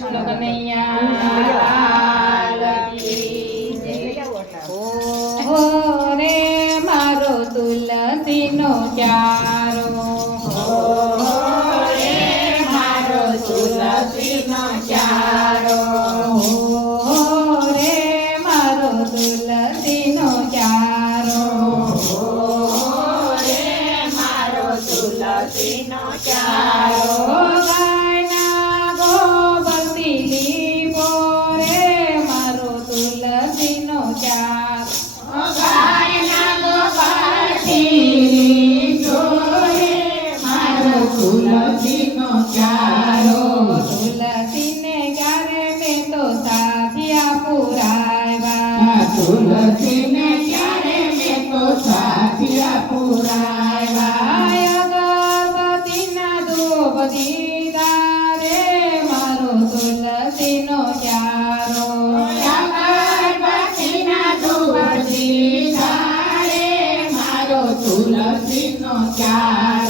કૃષ્ણ કનૈયા રે મારો તુલસીનો ચારો હો રે મારો તુલસીનો ચારો તુલસીને ક્યારે મેં તો સાથિયા પુરાયા ગણપતિના ધૂપથી તારે મારો તુલસીનો ક્યારો? ગણપતિના ધૂપથી તારે મારો તુલસીનો ક્યારો?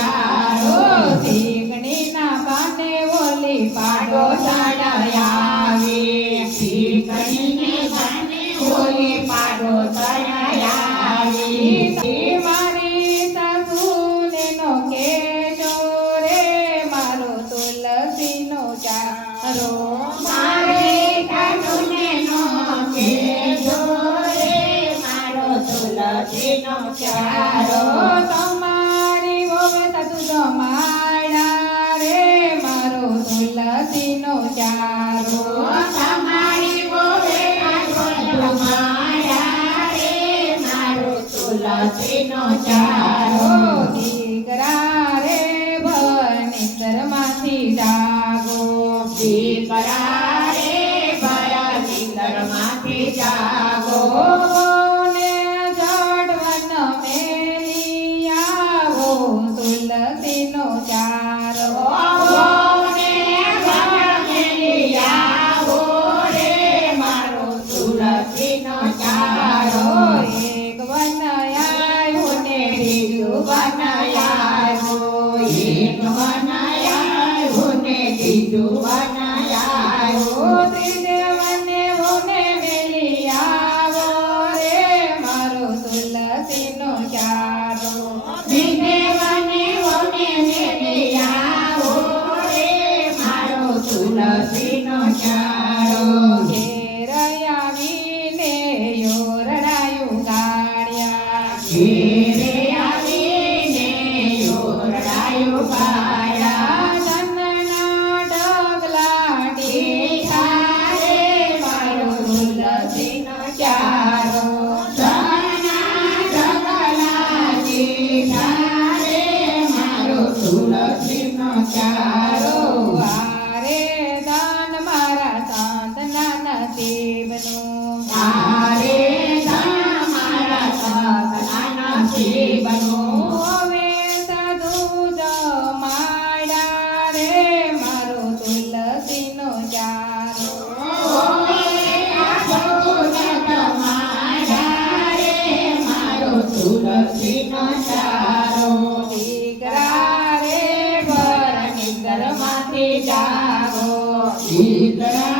સારો શીંગણીના પાને ઓલી પાડો સાડા જાગો દીકરા બીજું બનાયાયો ત્રિદેવને ભોને મેલી આવો રે મારો તુલસીનો ચારો ત્રિદેવને ભોને મેલી આવો રે, મારો તુલસીનો ચારો દીકરા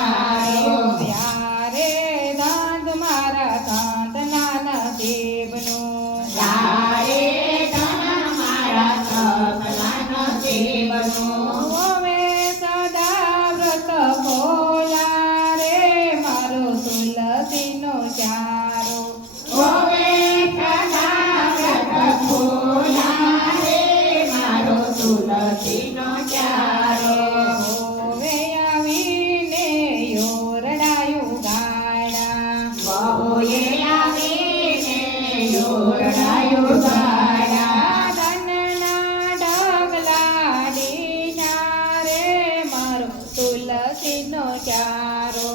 ચારો